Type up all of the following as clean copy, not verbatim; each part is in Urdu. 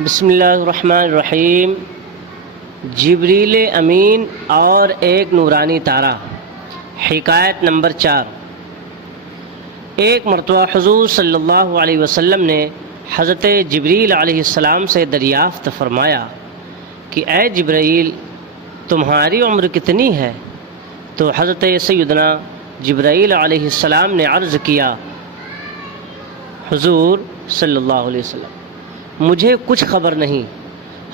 بسم اللہ الرحمن الرحیم۔ جبریل امین اور ایک نورانی تارہ۔ حکایت نمبر 4۔ ایک مرتبہ حضور صلی اللہ علیہ وسلم نے حضرت جبریل علیہ السلام سے دریافت فرمایا کہ اے جبریل، تمہاری عمر کتنی ہے؟ تو حضرت سیدنا جبریل علیہ السلام نے عرض کیا، حضور صلی اللہ علیہ وسلم، مجھے کچھ خبر نہیں،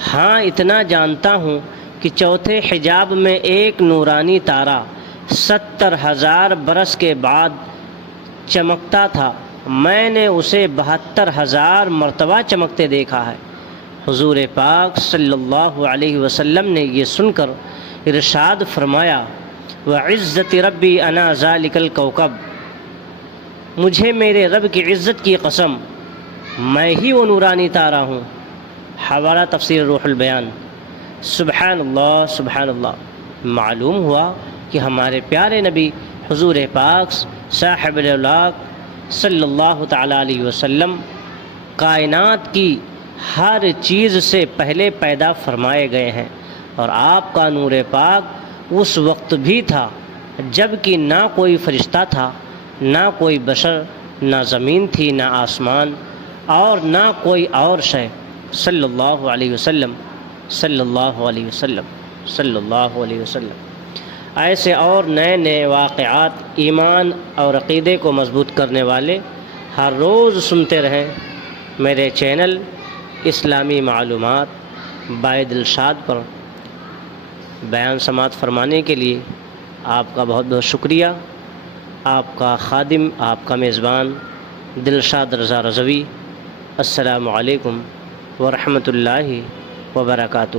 ہاں اتنا جانتا ہوں کہ چوتھے حجاب میں ایک نورانی تارہ 70,000 برس کے بعد چمکتا تھا، میں نے اسے 72,000 مرتبہ چمکتے دیکھا ہے۔ حضور پاک صلی اللہ علیہ وسلم نے یہ سن کر ارشاد فرمایا، وعزت ربی انا ذالک الکوکب، مجھے میرے رب کی عزت کی قسم، میں ہی وہ نورانی تارہ ہوں۔ حوالہ تفسیر روح البیان۔ سبحان اللہ سبحان اللہ۔ معلوم ہوا کہ ہمارے پیارے نبی حضور پاک صاحب الاولاق صلی اللہ تعالیٰ علیہ وسلم کائنات کی ہر چیز سے پہلے پیدا فرمائے گئے ہیں، اور آپ کا نور پاک اس وقت بھی تھا جب کہ نہ کوئی فرشتہ تھا، نہ کوئی بشر، نہ زمین تھی، نہ آسمان، اور نہ کوئی اور شے۔ صلی اللہ علیہ وسلم صلی اللہ علیہ وسلم صلی اللہ علیہ وسلم۔ ایسے اور نئے نئے واقعات ایمان اور عقیدے کو مضبوط کرنے والے ہر روز سنتے رہیں میرے چینل اسلامی معلومات بائی دلشاد پر۔ بیان سماعت فرمانے کے لیے آپ کا بہت بہت شکریہ۔ آپ کا خادم، آپ کا میزبان دلشاد رضا رضوی۔ السلام علیکم ورحمۃ اللہ وبرکاتہ۔